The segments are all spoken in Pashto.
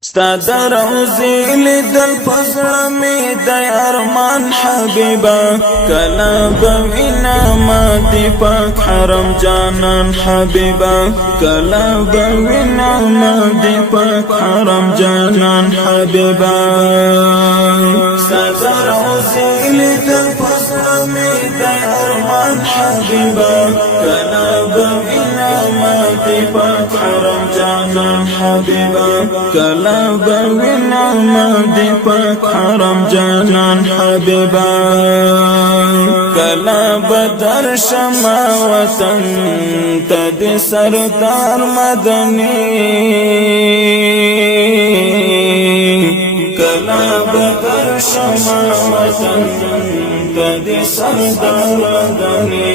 ستا در روزی لیدل پزړه می د ارمان حبیبا کلا بوینا ما دی پاک حرم جانان حبیبا کلا بوینا ما دی پاک حرم جانان حبیبا ستا در روزی لیدل پزړه می د ارمان حبیبا کلا بوینا ما دی پاک حرم جانان حبیبا کلا بوینا ما دی پاک حرم جانان حبیبا کلا بدر شما وطن تد سردار مدنی کلا بدر شما وطن تد سردار مدنی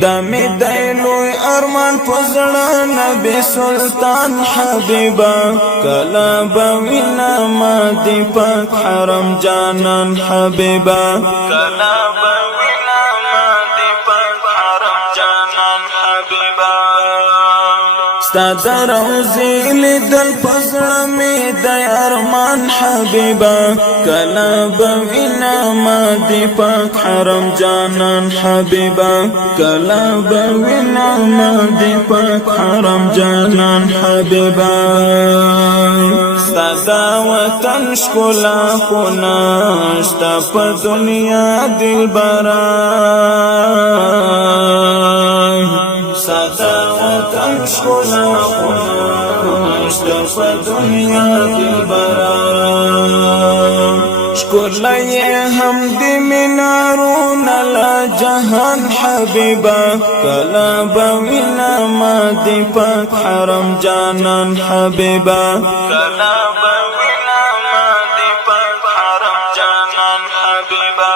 دمی دیلوی ارمان پزړه نبی سلطان حبیبا کلا بوینا ما دی پاک حرم جانان حبیبا کلا بوینا ما دی پاک حرم جانان حبیبا ستا در روزی لیدل پزړه می د ارمان حبیبا کلا بوینا ما دی پاک حرم جانان حبیبا کلا بوینا ما دی پاک حرم جانان حبیبا ستا دا وطن ښکلا خو نشته په دنیا دلبرا ستا دا وطن ښکلا خو نشته په دنیا دلبرا ښکلی هم د مینارونه له جهان حبیبا کلا بوینا ما دی پاک حرم جانان حبیبا کلا بوینا ما دی پاک حرم جانان حبیبا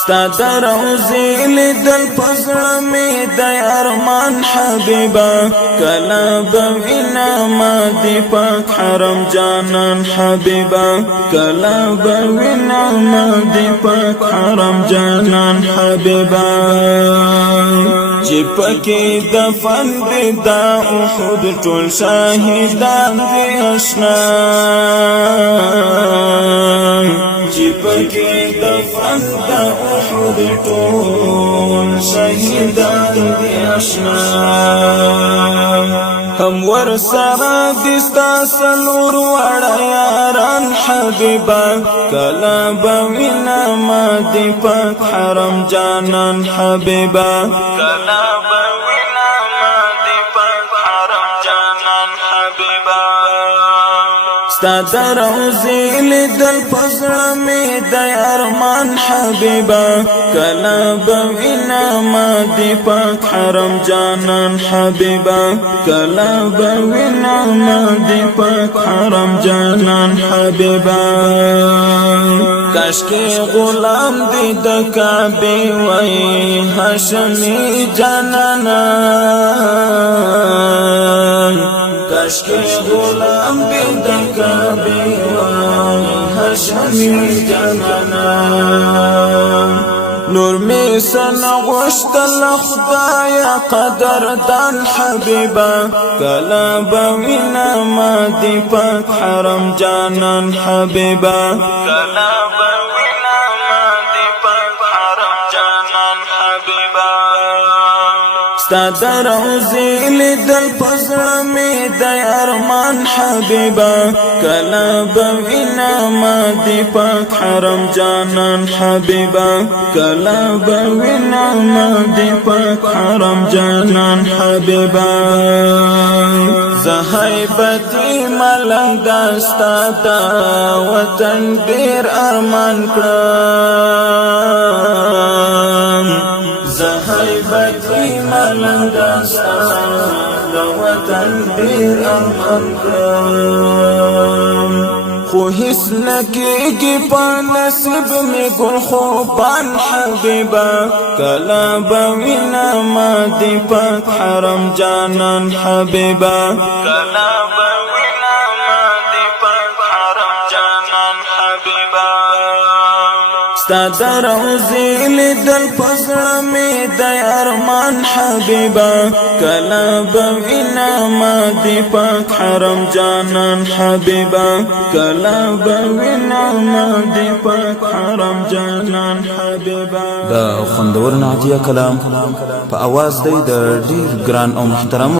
ستا در روزی لیدل پزړه می د ارمان حبیبا کلا بوینا ما دی پاک حرم جانان حبیبا کلا بوینا ما دی پاک حرم جانان حبیبا چې پکې دفن دي دا احد ټول شاهدان دي آشنا چې پکې دفن دا احد ټول شاهدان دي آشنا هم ور سره دستا سلور وړه یاران حبیبا کلا بوینا ما دی پاک حرم جانان حبیبا کلا بوینا ما دی پاک حرم جانان حبیبا ستا در روزی لیدل پزړه می د ارمان حبیبا کلا بوینا ما دی پاک حرم جانان حبیبا کلا بوینا ما دی پاک حرم جانان حبیبا کاشکی غلام دی د کعبه وای هاشمی جانانا کاشکی غلام دی د کعبه وای هاشمی جانانا نور می سن غشتل خدایا قدردان حبیبا کلا بوینا ما دی پاک حرم جانان حبیبا کلا بوینا ما دی پاک حرم جانان حبیبا ستا در روزی لیدل پزړه می د ارمان حبیبا کلا بوینا ما دی پاک حرم جانان حبیبا کلا بوینا ما دی پاک حرم جانان حبیبا زهیبتی ملنګ داستا دا وطن ډیر ارمان کړم زهیبتی ملنګ داستا دا وطن ډیر ارمان کړم خو هیڅ نکیږي په نصیب می ګل خوبان حبیبا کلا بوینا ما دی پاک حرم جانان حبیبا کلا بوینا ما دی پاک حرم جانان حبیبا ستا ستاد روزی لیدل پزړه می د ارمان حبیبا کلا بوینا ما دی پاک حرم جانان حبیبا کلا بوینا ما دی پاک حرم جانان حبیبا. دا خوندور نعتیه کلام په اواز دی د ډیر ګران او محترم